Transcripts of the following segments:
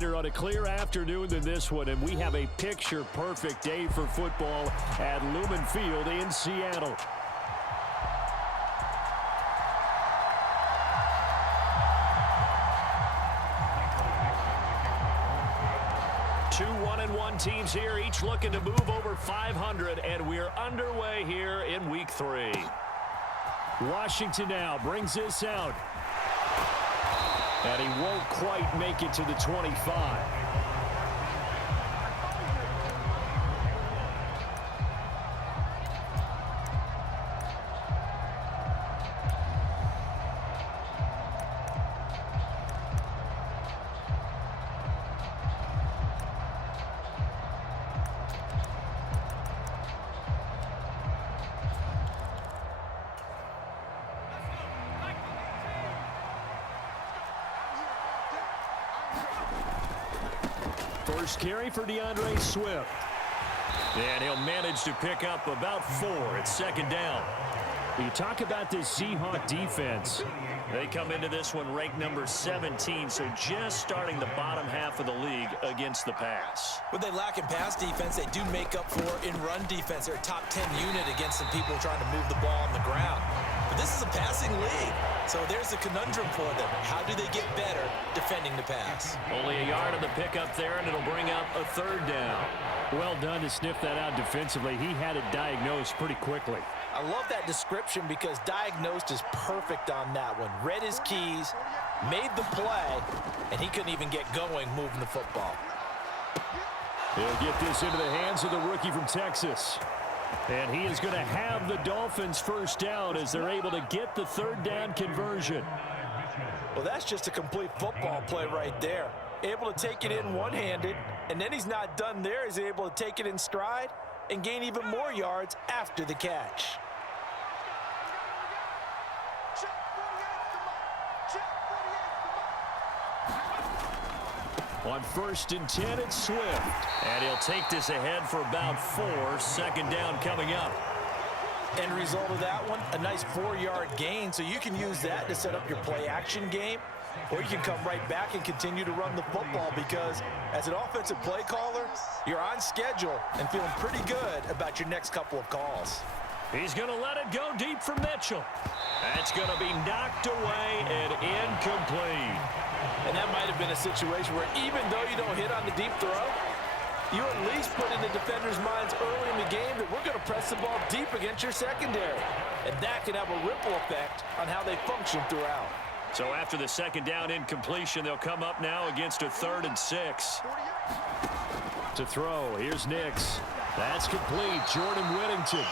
brighter on a clear afternoon than this one, and we have a picture-perfect day for football at Lumen Field in Seattle. Two 1-1 teams here, each looking to move over 500, and we're underway here in Week 3. Washington now brings this out. And he won't quite make it to the 25. First carry for DeAndre Swift. And he'll manage to pick up about 4. It's second down. You talk about this Seahawk defense. They come into this one ranked number 17, so just starting the bottom half of the league against the pass. What they lack in pass defense, they do make up for in run defense. They're a top 10 unit against some people trying to move the ball on the ground. But this is a passing league, so there's a conundrum for them. How do they get better defending the pass? Only a yard on the pickup there, and it'll bring up a third down. Well done to sniff that out defensively. He had it diagnosed pretty quickly. I love that description because diagnosed is perfect on that one. Read his keys, made the play, and he couldn't even get going moving the football. He'll get this into the hands of the rookie from Texas. And he is going to have the Dolphins first down as they're able to get the third down conversion. Well, that's just a complete football play right there. Able to take it in one-handed, and then he's not done there. He's able to take it in stride and gain even more yards after the catch. On 1st and 10, it's Swift. And he'll take this ahead for about 4. Second down coming up. End result of that one, a nice 4-yard gain, so you can use that to set up your play-action game, or you can come right back and continue to run the football because as an offensive play caller, you're on schedule and feeling pretty good about your next couple of calls. He's going to let it go deep for Mitchell. That's going to be knocked away and incomplete. And that might have been a situation where even though you don't hit on the deep throw, you at least put in the defender's minds early in the game that we're going to press the ball deep against your secondary. And that can have a ripple effect on how they function throughout. So after the second down incompletion, they'll come up now against a 3rd and 6. To throw, here's Nix. That's complete. Jordan Whittington.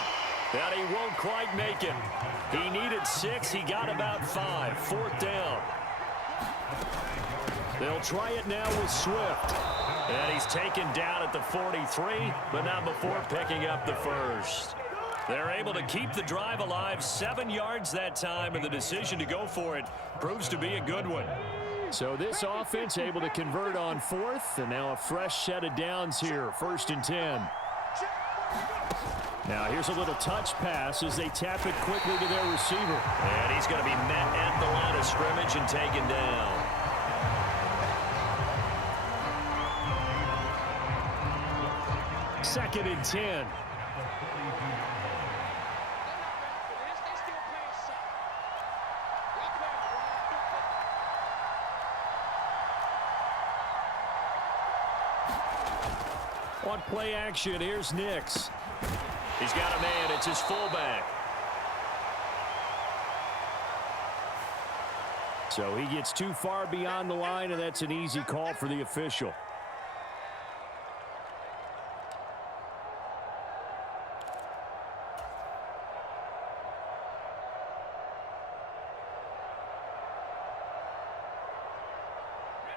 But he won't quite make it. He needed 6. He got about 5. 4th down. They'll try it now with Swift. And he's taken down at the 43, but not before picking up the first. They're able to keep the drive alive. 7 yards that time, and the decision to go for it proves to be a good one. So this offense able to convert on 4th, and now a fresh set of downs here. 1st and 10. Now here's a little touch pass as they tap it quickly to their receiver. And he's going to be met at the line of scrimmage and taken down. Second and 10. On play action, here's Nix. He's got a man. It's his fullback. So he gets too far beyond the line, and that's an easy call for the official.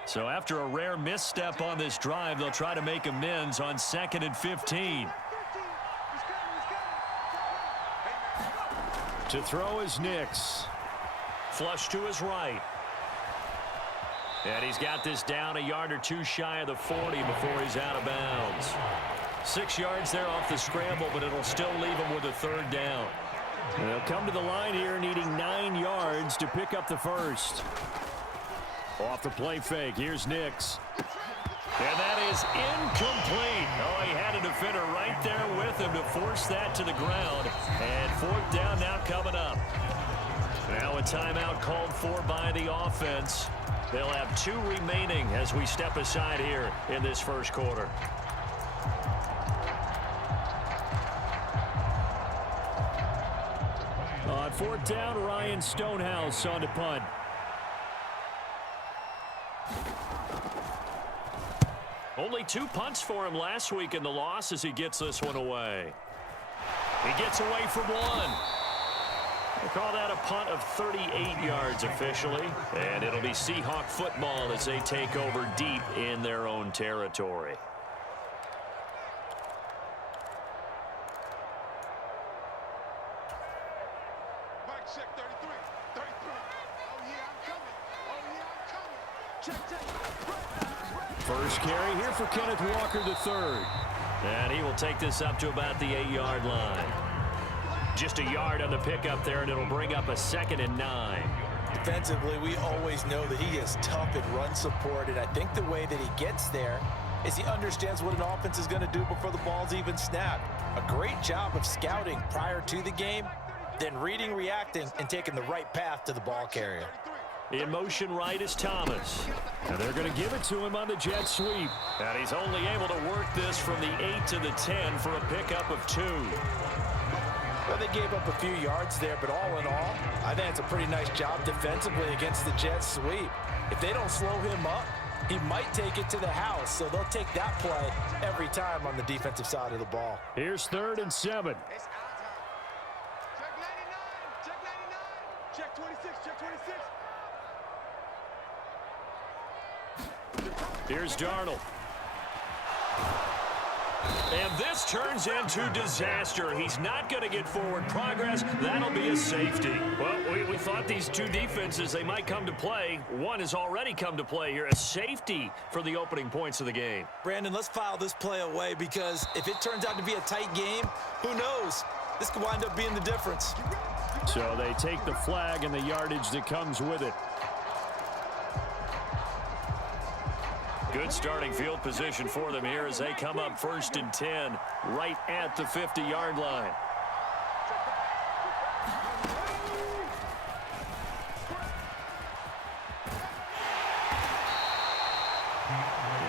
So after a rare misstep on this drive, they'll try to make amends on 2nd and 15. To throw is Nix. Flush to his right. And he's got this down a yard or 2 shy of the 40 before he's out of bounds. 6 yards there off the scramble, but it'll still leave him with a 3rd down. And they'll come to the line here needing 9 yards to pick up the first. Off the play fake, here's Nix. And that is incomplete. Oh, he had a defender right there with him to force that to the ground. And fourth down now coming up. Now a timeout called for by the offense. They'll have 2 remaining as we step aside here in this first quarter. On fourth down, Ryan Stonehouse on the punt. Only 2 punts for him last week in the loss as he gets this one away. He gets away from one. We'll call that a punt of 38 yards officially. And it'll be Seahawk football as they take over deep in their own territory. Check 33, 33. Oh, yeah, I'm coming. Oh, yeah, I'm coming. Check. First carry here for Kenneth Walker III. And he will take this up to about the 8-yard line. Just a yard on the pickup there, and it'll bring up a 2nd and 9. Defensively, we always know that he is tough in run support, and I think the way that he gets there is he understands what an offense is going to do before the ball's even snapped. A great job of scouting prior to the game, then reading, reacting, and taking the right path to the ball carrier. In motion right is Thomas. And they're going to give it to him on the jet sweep. And he's only able to work this from the 8 to the 10 for a pickup of 2. Well, they gave up a few yards there, but all in all, I think it's a pretty nice job defensively against the jet sweep. If they don't slow him up, he might take it to the house, so they'll take that play every time on the defensive side of the ball. Here's 3rd and 7. Check 99, check 99, check 26, check 26. Here's Darnold. And this turns into disaster. He's not going to get forward progress. That'll be a safety. Well, we thought these 2 defenses, they might come to play. One has already come to play here. A safety for the opening points of the game. Brandon, let's file this play away because if it turns out to be a tight game, who knows? This could wind up being the difference. So they take the flag and the yardage that comes with it. Good starting field position for them here as they come up 1st and 10 right at the 50-yard line.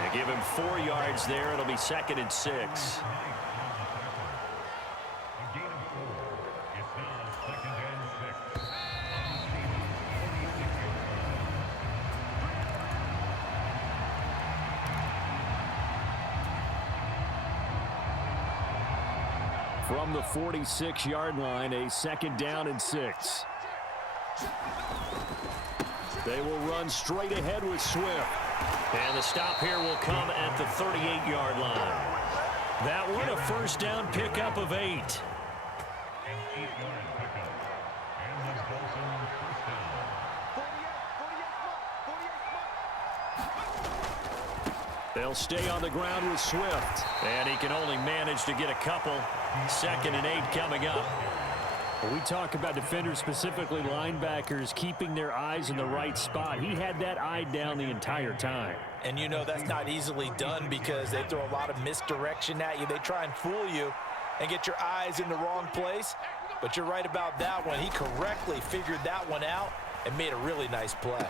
They give him 4 yards there. It'll be 2nd and 6. From the 46-yard line, a 2nd down and 6. They will run straight ahead with Swift. And the stop here will come at the 38-yard line. That one a 1st down pickup of 8. They'll stay on the ground with Swift. And he can only manage to get a couple. 2nd and 8 coming up. We talk about defenders, specifically linebackers, keeping their eyes in the right spot. He had that eye down the entire time. And you know that's not easily done because they throw a lot of misdirection at you. They try and fool you and get your eyes in the wrong place. But you're right about that one. He correctly figured that one out and made a really nice play.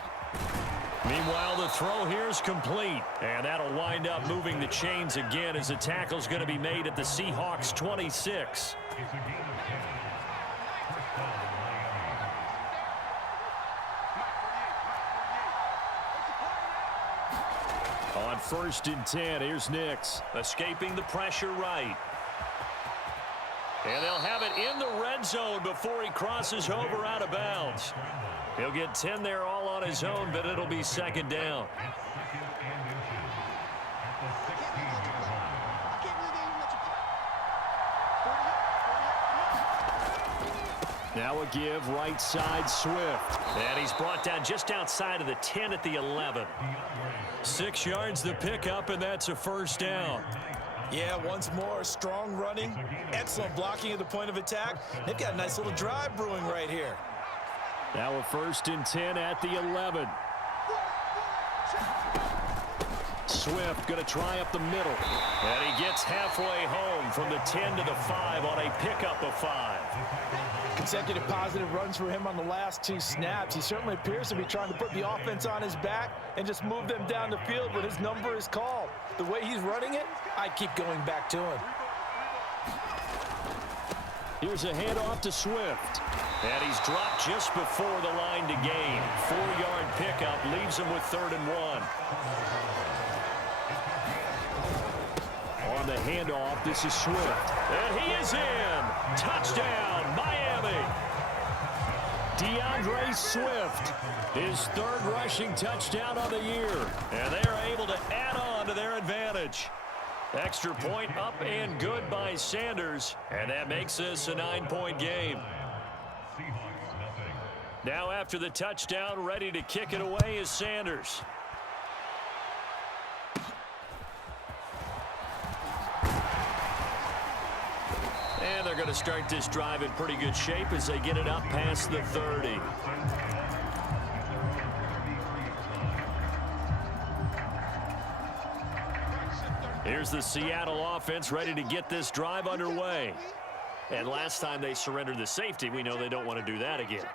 Meanwhile, the throw here is complete. And that'll wind up moving the chains again as the tackle's going to be made at the Seahawks 26. On 1st and 10, here's Nix. Escaping the pressure right. And they'll have it in the red zone before he crosses over out of bounds. He'll get 10 there all on his own, but it'll be 2nd down. Now a give right side Swift. And he's brought down just outside of the 10 at the 11. 6 yards the pickup, and that's a 1st down. Yeah, once more, strong running, excellent blocking at the point of attack. They've got a nice little drive brewing right here. Now a 1st and 10 at the 11. Swift going to try up the middle. And he gets halfway home from the 10 to the 5 on a pickup of 5. Consecutive positive runs for him on the last 2 snaps. He certainly appears to be trying to put the offense on his back and just move them down the field when his number is called. The way he's running it, I keep going back to him. Here's a handoff to Swift. And he's dropped just before the line to gain. 4-yard pickup leaves him with 3rd and 1. On the handoff, this is Swift. And he is in. Touchdown, Miami. DeAndre Swift, his 3rd rushing touchdown of the year. And they are able to add on to their advantage. Extra point up and good by Sanders. And that makes this a 9-point game. Now after the touchdown, ready to kick it away is Sanders. And they're going to start this drive in pretty good shape as they get it up past the 30. Here's the Seattle offense ready to get this drive underway. And last time they surrendered the safety, we know they don't want to do that again.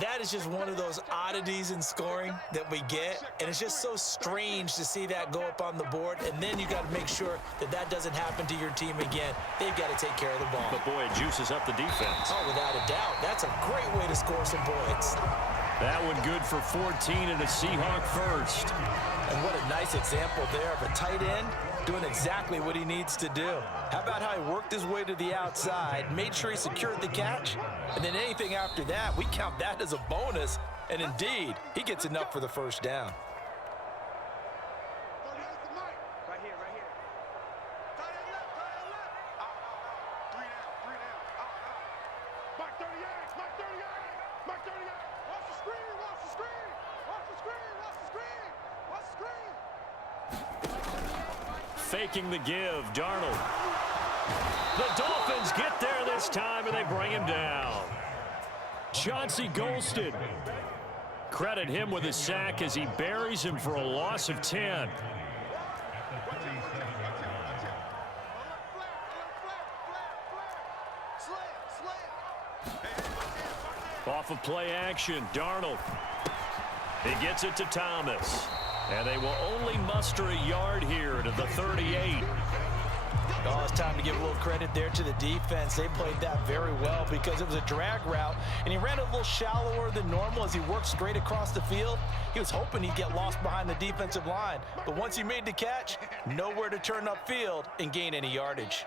That is just one of those oddities in scoring that we get, and it's just so strange to see that go up on the board, and then you got to make sure that that doesn't happen to your team again. They've got to take care of the ball. But boy, it juices up the defense. Oh, without a doubt. That's a great way to score some points. That one good for 14 and a Seahawk first. And what a nice example there of a tight end doing exactly what he needs to do. How about how he worked his way to the outside, made sure he secured the catch, and then anything after that, we count that as a bonus. And indeed, he gets enough for the first down. Right here. Tight end left. Out. 3 down. Out. Mark 38. Watch the screen. Faking the give, Darnold. The Dolphins get there this time, and they bring him down. Chauncey Golston. Credit him with a sack as he buries him for a loss of 10. Off of play action, Darnold. He gets it to Thomas. And they will only muster a yard here to the 38. Oh, it's time to give a little credit there to the defense. They played that very well because it was a drag route, and he ran a little shallower than normal as he worked straight across the field. He was hoping he'd get lost behind the defensive line, but once he made the catch, nowhere to turn upfield and gain any yardage.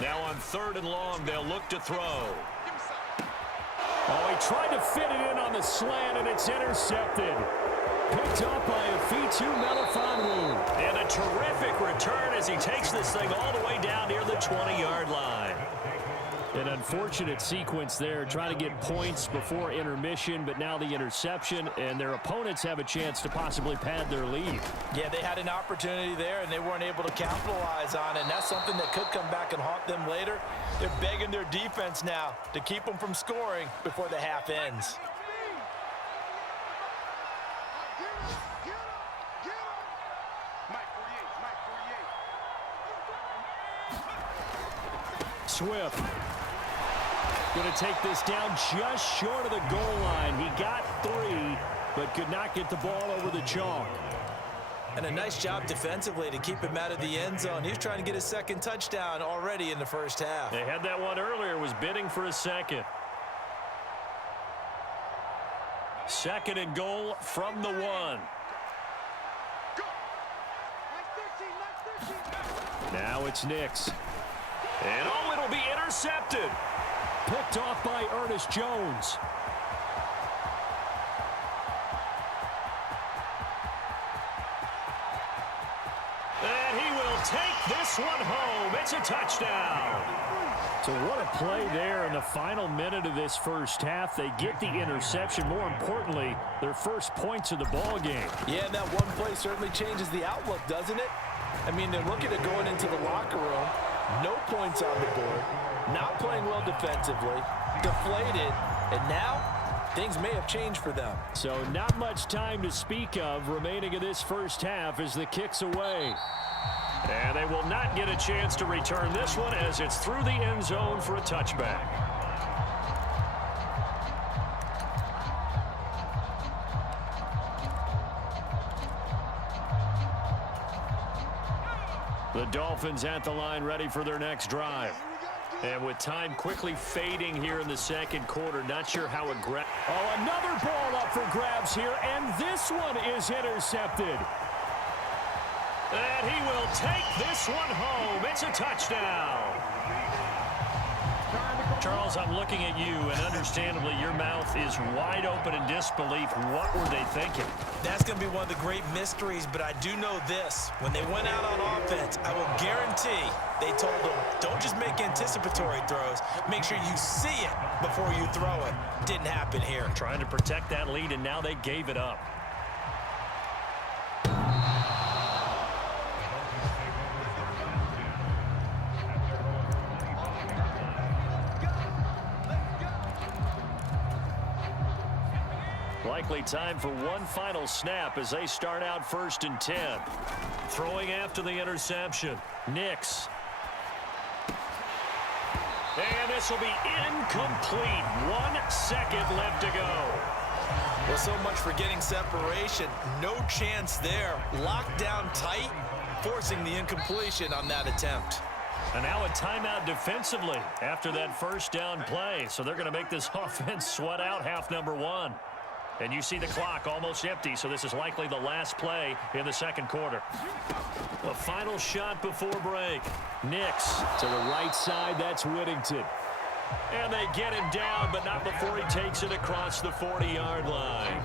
Now on 3rd and long, they'll look to throw. Oh, he tried to fit it in on the slant, and it's intercepted. Picked up by Afitu Melifonwu. And a terrific return as he takes this thing all the way down near the 20-yard line. An unfortunate sequence there, trying to get points before intermission, but now the interception, and their opponents have a chance to possibly pad their lead. Yeah, they had an opportunity there, and they weren't able to capitalize on it, and that's something that could come back and haunt them later. They're begging their defense now to keep them from scoring before the half ends. Swift going to take this down just short of the goal line. He got 3, but could not get the ball over the chalk. And a nice job defensively to keep him out of the end zone. He was trying to get his 2nd touchdown already in the first half. They had that one earlier, was bidding for a 2nd. 2nd and goal from the 1. Now it's Nix. And oh, it'll be intercepted. Picked off by Ernest Jones. And he will take this one home. It's a touchdown. So what a play there in the final minute of this first half. They get the interception. More importantly, their first points of the ball game. Yeah, and that one play certainly changes the outlook, doesn't it? I mean, they're looking at going into the locker room. No points on the board. Not playing well defensively. Deflated. And now things may have changed for them. So not much time to speak of remaining in this first half as the kick's away. And they will not get a chance to return this one as it's through the end zone for a touchback. The Dolphins at the line ready for their next drive. And with time quickly fading here in the second quarter, not sure how aggressive. Oh, another ball up for grabs here, and this one is intercepted. And he will take this one home. It's a touchdown. Charles, I'm looking at you, and understandably, your mouth is wide open in disbelief. What were they thinking? That's going to be one of the great mysteries, but I do know this. When they went out on offense, I will guarantee they told them, don't just make anticipatory throws. Make sure you see it before you throw it. Didn't happen here. Trying to protect that lead, and now they gave it up. Likely time for one final snap as they start out 1st and 10. Throwing after the interception. Nix. And this will be incomplete. 1 second left to go. Well, so much for getting separation. No chance there. Locked down tight, forcing the incompletion on that attempt. And now a timeout defensively after that first down play. So they're going to make this offense sweat out half number 1. And you see the clock almost empty, so this is likely the last play in the second quarter. The final shot before break. Nix to the right side. That's Whittington. And they get him down, but not before he takes it across the 40-yard line.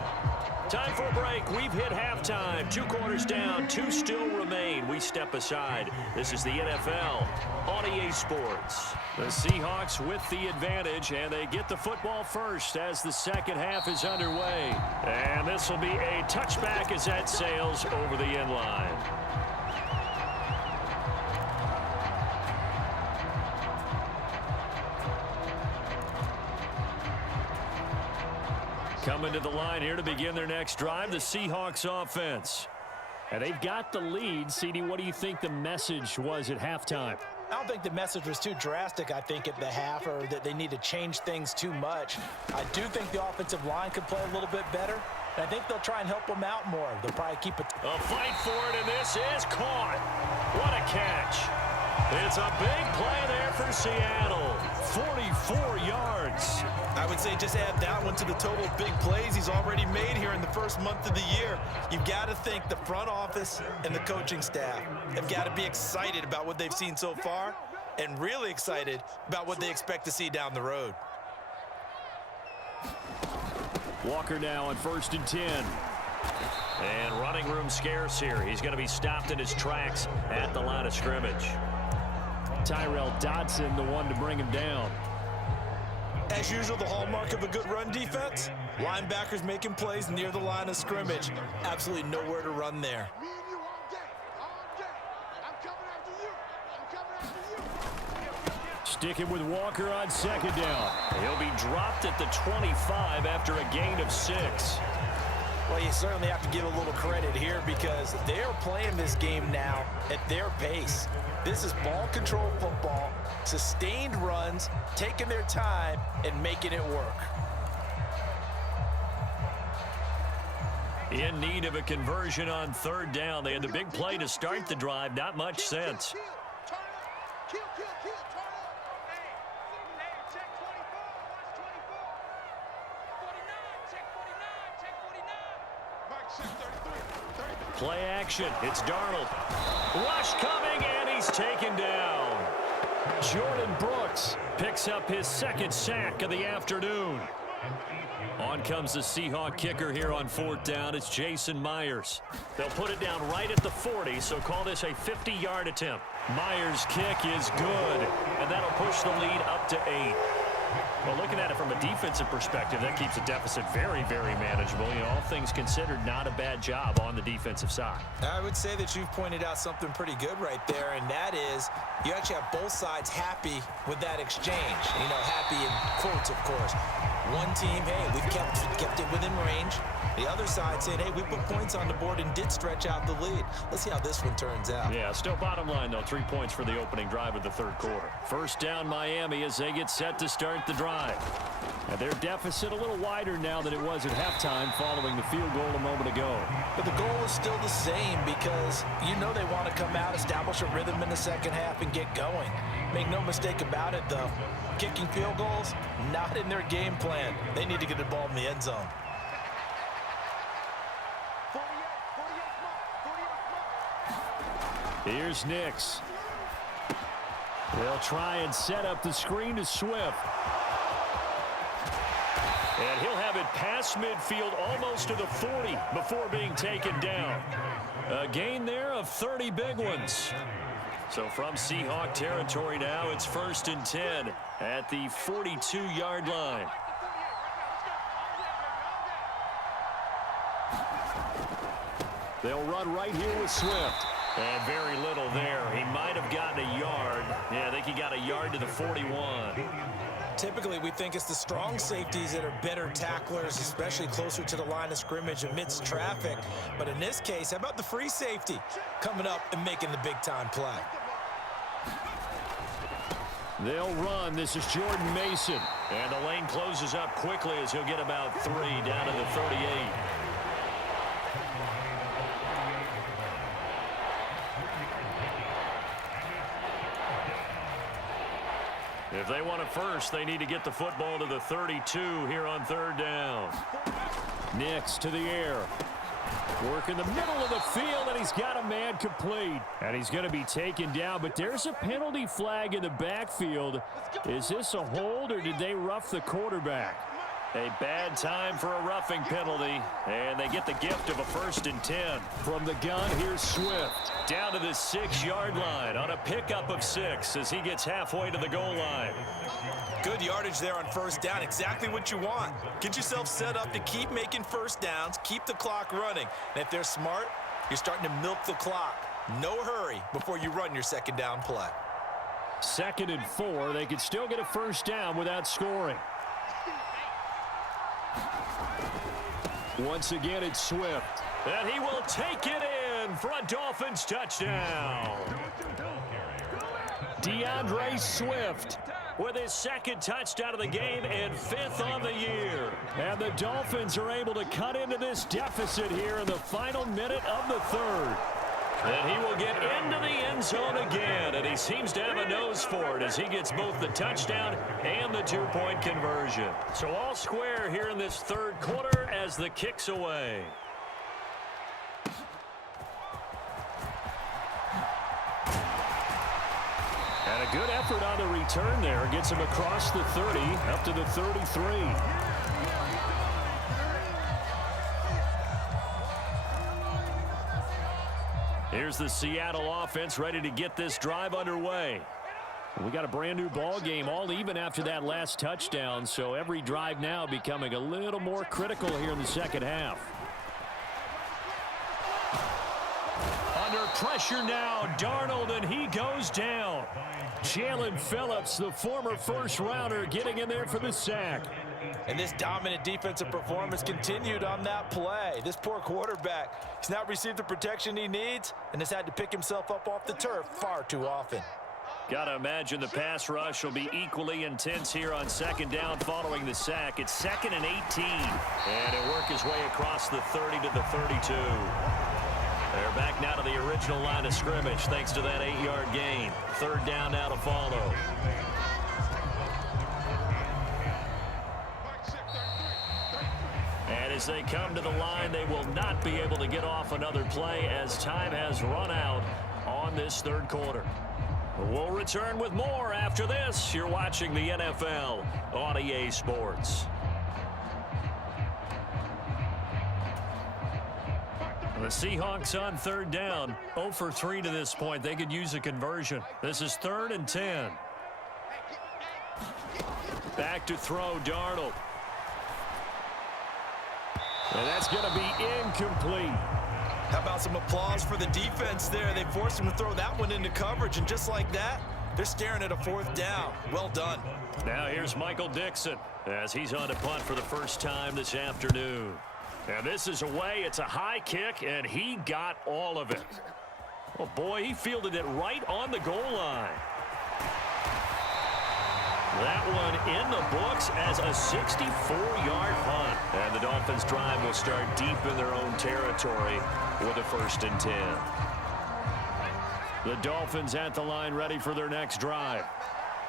Time for a break. We've hit halftime. 2 quarters down. 2 still remain. We step aside. This is the NFL on EA Sports. The Seahawks with the advantage, and they get the football first as the second half is underway. And this will be a touchback as that sails over the end line. Coming to the line here to begin their next drive, the Seahawks offense. And they've got the lead. CD, what do you think the message was at halftime? I don't think the message was too drastic, I think, at the half, or that they need to change things too much. I do think the offensive line could play a little bit better. And I think they'll try and help them out more. They'll probably keep it. A fight for it, and this is caught. What a catch. It's a big play there for Seattle. 44 yards. I would say just add that one to the total of big plays he's already made here in the first month of the year. You've got to think the front office and the coaching staff have got to be excited about what they've seen so far and really excited about what they expect to see down the road. Walker now on 1st and 10. And running room scarce here. He's going to be stopped in his tracks at the line of scrimmage. Tyrell Dodson, the one to bring him down. As usual, the hallmark of a good run defense, linebackers making plays near the line of scrimmage. Absolutely nowhere to run there. Me and you all day, all day. I'm coming after you. I'm coming after you. Sticking with Walker on 2nd down. He'll be dropped at the 25 after a gain of 6. Well, you certainly have to give a little credit here because they're playing this game now at their pace. This is ball control football, sustained runs, taking their time, and making it work. In need of a conversion on 3rd down. They had the big play to start the drive. Not much sense. Kill, turn up. Kill, turn up. Hey, check 24. Watch 24. 49, check 49, check 49. Mike 6, 33, 33. Play action. It's Darnold. Rush coming, and he's taken down. Jordan Brooks picks up his 2nd sack of the afternoon. On comes the Seahawk kicker here on 4th down. It's Jason Myers. They'll put it down right at the 40, so call this a 50-yard attempt. Myers' kick is good, and that'll push the lead up to 8. Well, looking at it from a defensive perspective, that keeps the deficit very, very manageable. You know, all things considered, not a bad job on the defensive side. I would say that you've pointed out something pretty good right there, and that is you actually have both sides happy with that exchange. You know, happy in quotes, of course. One team, hey, we've kept it within range. The other side saying, hey, we put points on the board and did stretch out the lead. Let's see how this one turns out. Yeah, still bottom line, though, 3 points for the opening drive of the third quarter. First down, Miami, as they get set to start the drive. And their deficit a little wider now than it was at halftime following the field goal a moment ago. But the goal is still the same because you know they want to come out, establish a rhythm in the second half, and get going. Make no mistake about it, though. Kicking field goals, not in their game plan. They need to get the ball in the end zone. Here's Nix. They'll try and set up the screen to Swift. And he'll have it past midfield almost to the 40 before being taken down. A gain there of 30 big ones. So from Seahawk territory now, it's 1st and 10 at the 42-yard line. They'll run right here with Swift. And very little there. He might have gotten a yard. Yeah, I think he got a yard to the 41. Typically, we think it's the strong safeties that are better tacklers, especially closer to the line of scrimmage amidst traffic. But in this case, how about the free safety coming up and making the big-time play? They'll run. This is Jordan Mason. And the lane closes up quickly as he'll get about 3 down to the 38. If they want it first, they need to get the football to the 32 here on 3rd down. Nix to the air. Work in the middle of the field, and he's got a man complete. And he's going to be taken down, but there's a penalty flag in the backfield. Is this a hold, or did they rough the quarterback? A bad time for a roughing penalty, and they get the gift of a 1st and 10. From the gun, here's Swift. Down to the 6-yard line on a pickup of 6 as he gets halfway to the goal line. Good yardage there on 1st down. Exactly what you want. Get yourself set up to keep making 1st downs, keep the clock running. And if they're smart, you're starting to milk the clock. No hurry before you run your 2nd down play. 2nd and 4. They could still get a 1st down without scoring. Once again, it's Swift. And he will take it in for a Dolphins touchdown. DeAndre Swift with his 2nd touchdown of the game and 5th on the year. And the Dolphins are able to cut into this deficit here in the final minute of the 3rd. And he will get into the end zone again, and he seems to have a nose for it as he gets both the touchdown and the 2-point conversion. So all square here in this 3rd quarter as the kick's away. And a good effort on the return there. Gets him across the 30, up to the 33. Here's the Seattle offense ready to get this drive underway. We got a brand new ball game, all even after that last touchdown, so every drive now becoming a little more critical here in the second half. Under pressure now, Darnold, and he goes down. Jalen Phillips, the former first-rounder, getting in there for the sack. And this dominant defensive performance continued on that play. This poor quarterback, he's not received the protection he needs and has had to pick himself up off the turf far too often. Got to imagine the pass rush will be equally intense here on 2nd down following the sack. It's 2nd and 18. And he'll work his way across the 30 to the 32. They're back now to the original line of scrimmage thanks to that 8-yard gain. 3rd down now to follow. And as they come to the line, they will not be able to get off another play as time has run out on this 3rd quarter. We'll return with more after this. You're watching the NFL on EA Sports. The Seahawks on 3rd down, 0 for 3 to this point. They could use a conversion. This is 3rd and 10. Back to throw, Darnold. And that's going to be incomplete. How about some applause for the defense there? They forced him to throw that one into coverage, and just like that, they're staring at a 4th down. Well done. Now here's Michael Dixon as he's on to punt for the first time this afternoon. And this is away. It's a high kick, and he got all of it. Oh, boy, he fielded it right on the goal line. That one in the books as a 64-yard punt. And the Dolphins drive will start deep in their own territory with a 1st and 10. The Dolphins at the line ready for their next drive.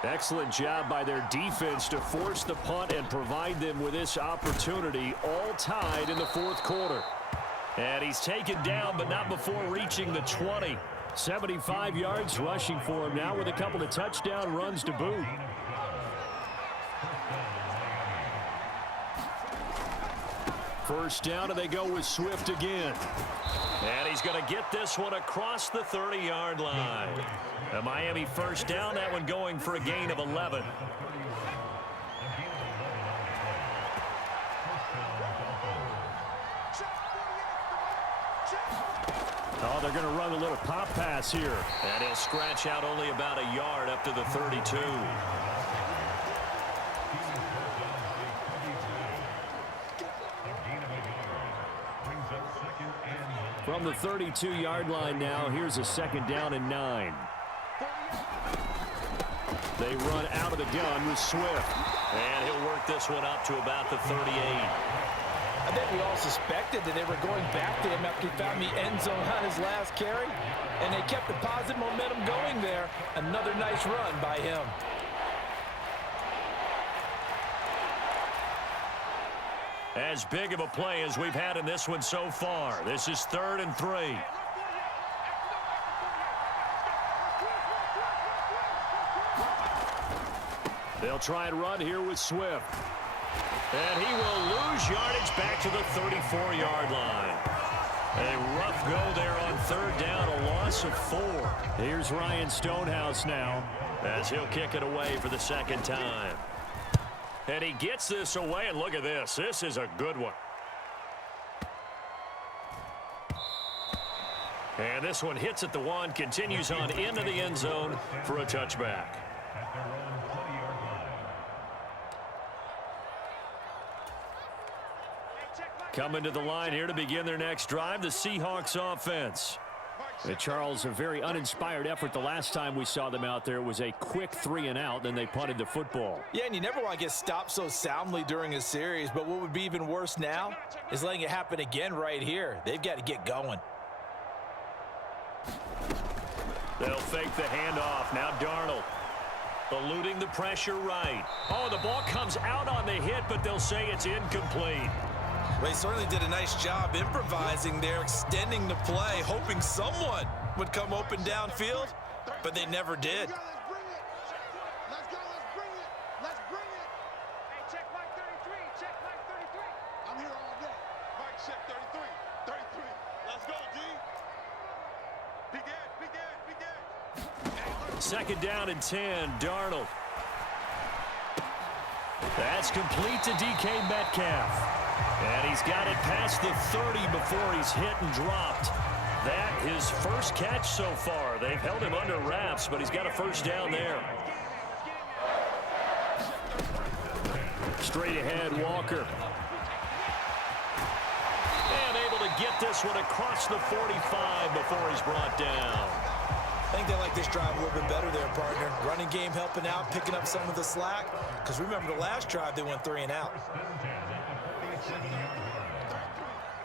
Excellent job by their defense to force the punt and provide them with this opportunity, all tied in the 4th quarter. And he's taken down, but not before reaching the 20. 75 yards rushing for him now with a couple of touchdown runs to boot. First down, and they go with Swift again. And he's going to get this one across the 30-yard line. A Miami first down, that one going for a gain of 11. Oh, they're going to run a little pop pass here. And he'll scratch out only about a yard up to the 32. From the 32-yard line now, here's a 2nd down and 9. They run out of the gun with Swift. And he'll work this one up to about the 38. I think we all suspected that they were going back to him after he found the end zone on his last carry. And they kept the positive momentum going there. Another nice run by him. As big of a play as we've had in this one so far. This is 3rd and 3. They'll try and run here with Swift. And he will lose yardage back to the 34-yard line. A rough go there on 3rd down, a loss of 4. Here's Ryan Stonehouse now as he'll kick it away for the 2nd time. And he gets this away, and look at this. This is a good one. And this one hits at the 1, continues on into the end zone for a touchback. Coming to the line here to begin their next drive, the Seahawks offense. Charles, a very uninspired effort the last time we saw them out there. It was a quick 3-and-out, then they punted the football. Yeah, and you never want to get stopped so soundly during a series, but what would be even worse now is letting it happen again right here. They've got to get going. They'll fake the handoff. Now Darnold eluding the pressure right. Oh, the ball comes out on the hit, but they'll say it's incomplete. Well, he certainly did a nice job improvising there, extending the play, hoping someone would come open downfield, but they never did. Let's go, let's bring it. Let's bring it. Hey, check Mike 33. Check Mike 33. I'm here all day. Mike, check 33. 33. Let's go, D. Begin. 2nd down and 10, Darnold. That's complete to DK Metcalf. And he's got it past the 30 before he's hit and dropped. That his first catch so far. They've held him under wraps, but he's got a first down there. Straight ahead, Walker. And able to get this one across the 45 before he's brought down. I think they like this drive a little bit better there, partner. Running game helping out, picking up some of the slack. Because remember the last drive, they went 3-and-out.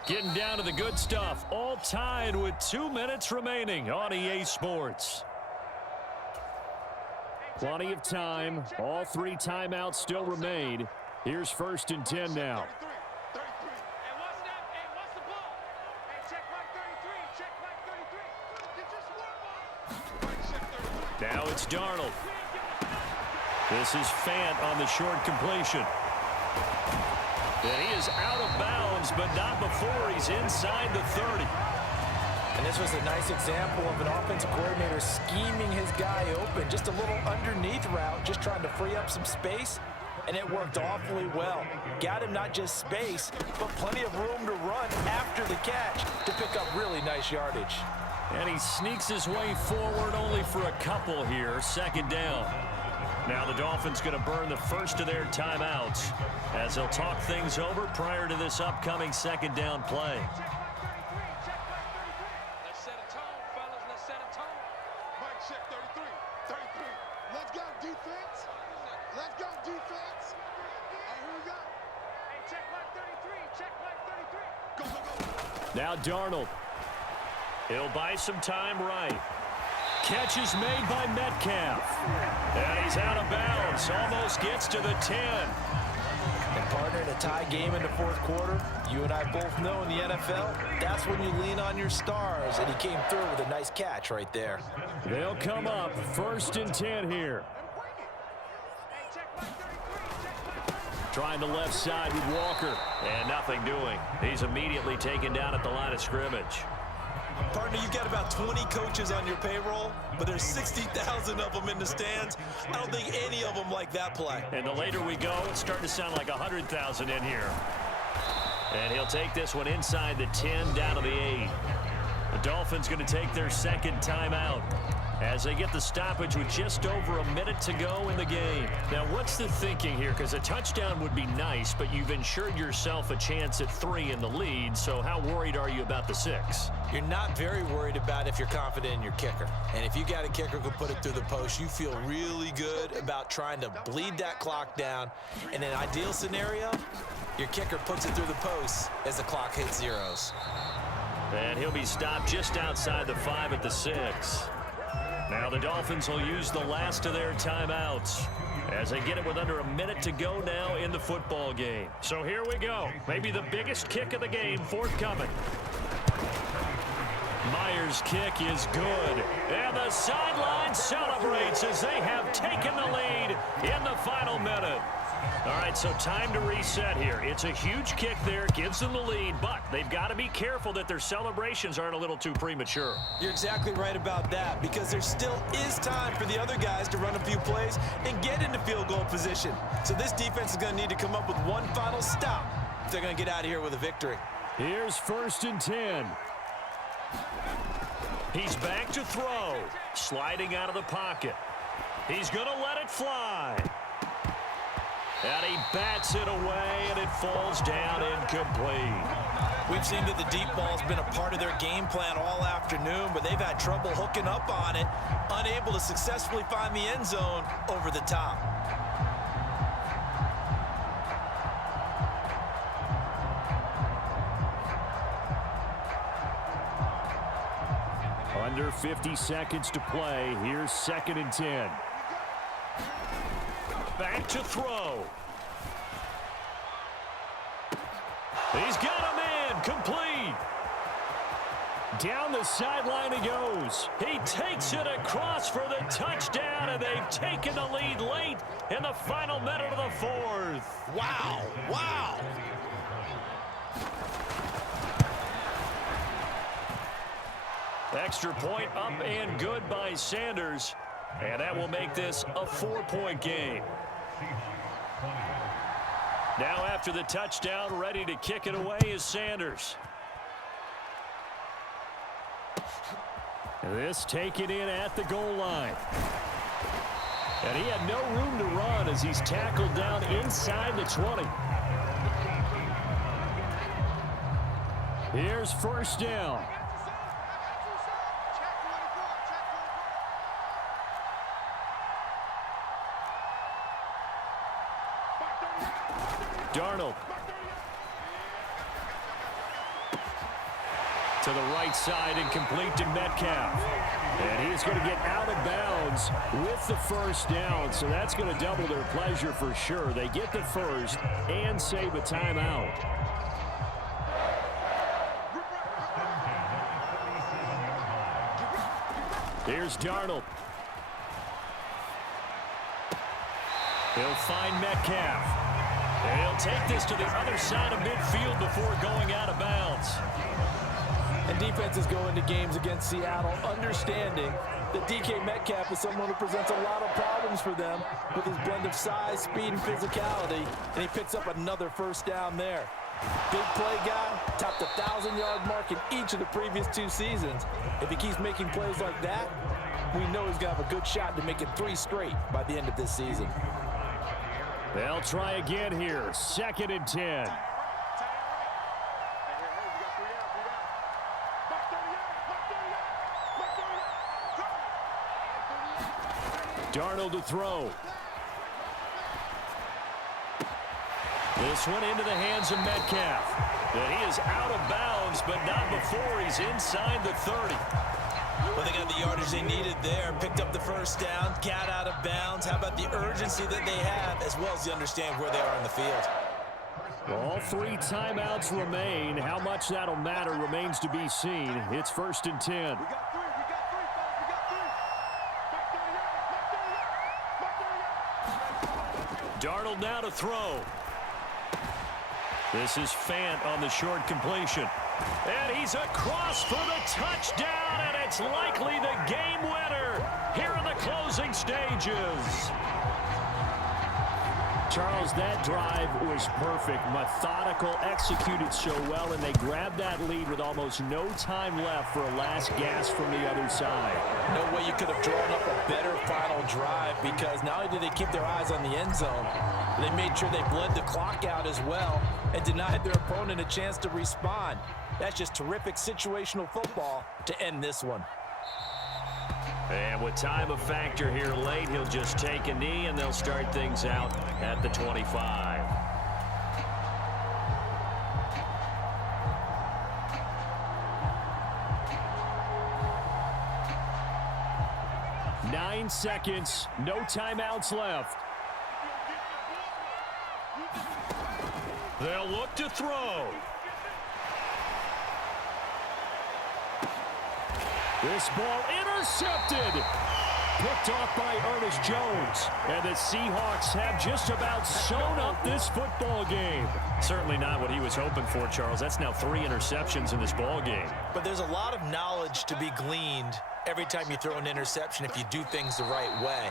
Getting down to the good stuff. All tied with 2 minutes remaining on EA Sports. Plenty of time. All 3 timeouts still remain. Here's 1st and 10 now. Now it's Darnold. This is Fant on the short completion. And he is out of bounds, but not before he's inside the 30. And this was a nice example of an offensive coordinator scheming his guy open. Just a little underneath route, just trying to free up some space. and it worked awfully well. Got him not just space, but plenty of room to run after the catch to pick up really nice yardage. And he sneaks his way forward only for a couple here. Second down. Now the Dolphins going to burn the first of their timeouts as they'll talk things over prior to this upcoming second down play. Let's set a tone, fellas. Let's set a tone. Mike check 33. 33. Let's go, defense. Let's go, defense. And here we go. Hey, check Mike 33. Check Mike 33. Go, go, go. Now Darnold. He'll buy some time right. Catch is made by Metcalf. And he's out of bounds. Almost gets to the 10. And partner, in a tie game in the fourth quarter, you and I both know in the NFL, that's when you lean on your stars. And he came through with a nice catch right there. They'll come up 1st and 10 here. Trying the left side with Walker. And nothing doing. He's immediately taken down at the line of scrimmage. Partner, you've got about 20 coaches on your payroll, but there's 60,000 of them in the stands. I don't think any of them like that play. And the later we go, it's starting to sound like 100,000 in here. And he'll take this one inside the 10 down to the 8. The Dolphins going to take their second timeout as they get the stoppage with just over a minute to go in the game. Now, what's the thinking here? Because a touchdown would be nice, but you've ensured yourself a chance at 3 in the lead, so how worried are you about the 6? You're not very worried about if you're confident in your kicker. And if you got a kicker who can put it through the post, you feel really good about trying to bleed that clock down. In an ideal scenario, your kicker puts it through the post as the clock hits zeros. And he'll be stopped just outside the 5 at the 6. Now the Dolphins will use the last of their timeouts as they get it with under a minute to go now in the football game. So here we go. Maybe the biggest kick of the game forthcoming. Myers' kick is good. And the sideline celebrates as they have taken the lead in the final minute. All right, so time to reset here. It's a huge kick there, gives them the lead, but they've got to be careful that their celebrations aren't a little too premature. You're exactly right about that, because there still is time for the other guys to run a few plays and get into field goal position. So this defense is going to need to come up with one final stop if they're going to get out of here with a victory. Here's 1st and 10. He's back to throw, sliding out of the pocket. He's going to let it fly. And he bats it away, and it falls down incomplete. We've seen that the deep ball's been a part of their game plan all afternoon, but they've had trouble hooking up on it, unable to successfully find the end zone over the top. Under 50 seconds to play. Here's 2nd and 10. Back to throw. He's got a man complete. Down the sideline he goes. He takes it across for the touchdown, and they've taken the lead late in the final minute of the 4th. Wow, wow. Extra point up and good by Sanders, and that will make this a 4-point game. Now after the touchdown, ready to kick it away is Sanders. This taken in at the goal line. And he had no room to run as he's tackled down inside the 20. Here's 1st down. Darnold. To the right side and complete to Metcalf. And he's going to get out of bounds with the 1st down. So that's going to double their pleasure for sure. They get the 1st and save a timeout. Here's Darnold. He'll find Metcalf. And he'll take this to the other side of midfield before going out of bounds. And defenses go into games against Seattle understanding that DK Metcalf is someone who presents a lot of problems for them with his blend of size, speed, and physicality, and he picks up another first down there. Big play guy, topped the 1,000-yard mark in each of the previous 2 seasons. If he keeps making plays like that, we know he's going to have a good shot to make it 3 straight by the end of this season. They'll try again here. 2nd and 10. Darnold to throw. This one into the hands of Metcalf. And he is out of bounds, but not before he's inside the 30. Well, they got the yardage they needed there. Picked up the first down, got out of bounds. How about the urgency that they have, as well as you understand where they are on the field? All 3 timeouts remain. How much that'll matter remains to be seen. It's 1st and 10. Darnold now to throw. This is Fant on the short completion. And he's across for the touchdown, and it's likely the game winner here in the closing stages. Charles, that drive was perfect. Methodical, executed so well, and they grabbed that lead with almost no time left for a last gasp from the other side. No way you could have drawn up a better final drive, because not only did they keep their eyes on the end zone, they made sure they bled the clock out as well and denied their opponent a chance to respond. That's just terrific situational football to end this one. And with time a factor here late, he'll just take a knee, and they'll start things out at the 25. Nine seconds, no timeouts left. They'll look to throw. This ball intercepted. Picked off by Ernest Jones. And the Seahawks have just about sewn up this football game. Certainly not what he was hoping for, Charles. That's now 3 interceptions in this ball game. But there's a lot of knowledge to be gleaned every time you throw an interception if you do things the right way.